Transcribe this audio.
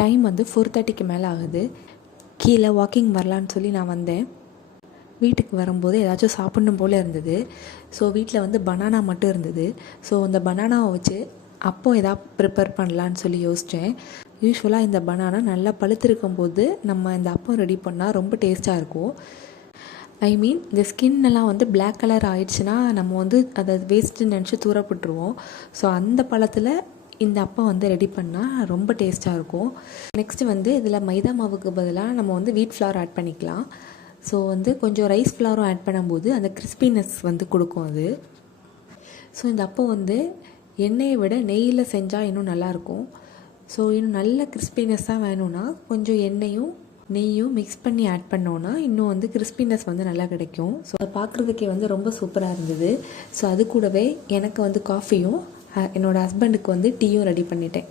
Time வந்து 4:30க்கு மேலே ஆகுது. கீழே வாக்கிங் வரலான்னு சொல்லி நான் வந்தேன். வீட்டுக்கு வரும்போது ஏதாச்சும் சாப்பிட்ணும் போல் இருந்தது. ஸோ வீட்டில் வந்து பனானா மட்டும் இருந்தது. ஸோ அந்த பனானாவை வச்சு அப்போ எதாவது ப்ரிப்பேர் பண்ணலான்னு சொல்லி யோசித்தேன். யூஸ்வலாக இந்த பனானா நல்லா பழுத்திருக்கும் போது நம்ம இந்த அப்பம் ரெடி பண்ணால் ரொம்ப டேஸ்ட்டாக இருக்கும். இந்த ஸ்கின்னெல்லாம் வந்து பிளாக் கலர் ஆயிடுச்சுன்னா நம்ம வந்து அதை வேஸ்ட்டுன்னு நினச்சி தூரப்பட்டுருவோம். ஸோ அந்த பழத்தில் இந்த அப்பம் வந்து ரெடி பண்ணால் ரொம்ப டேஸ்ட்டாக இருக்கும். நெக்ஸ்ட்டு வந்து இதில் மைதா மாவுக்கு பதிலாக நம்ம வந்து வீட் ஃப்ளவர் ஆட் பண்ணிக்கலாம். ஸோ வந்து கொஞ்சம் ரைஸ் ஃப்ளவரும் ஆட் பண்ணும்போது அந்த கிறிஸ்பினஸ் வந்து கொடுக்கும் அது. ஸோ இந்த அப்பம் வந்து எண்ணெயை விட நெய்யில் செஞ்சால் இன்னும் நல்லாயிருக்கும். ஸோ இன்னும் நல்ல கிறிஸ்பினஸ்ஸாக வேணும்னா கொஞ்சம் எண்ணெயும் நெய்யும் மிக்ஸ் பண்ணி ஆட் பண்ணோன்னா இன்னும் வந்து கிறிஸ்பினஸ் வந்து நல்லா கிடைக்கும். ஸோ அதை பார்க்குறதுக்கே வந்து ரொம்ப சூப்பராக இருந்தது. ஸோ அது கூடவே எனக்கு வந்து காஃபியும் என்னோடய ஹஸ்பண்டுக்கு வந்து டீயும் ரெடி பண்ணிட்டேன்.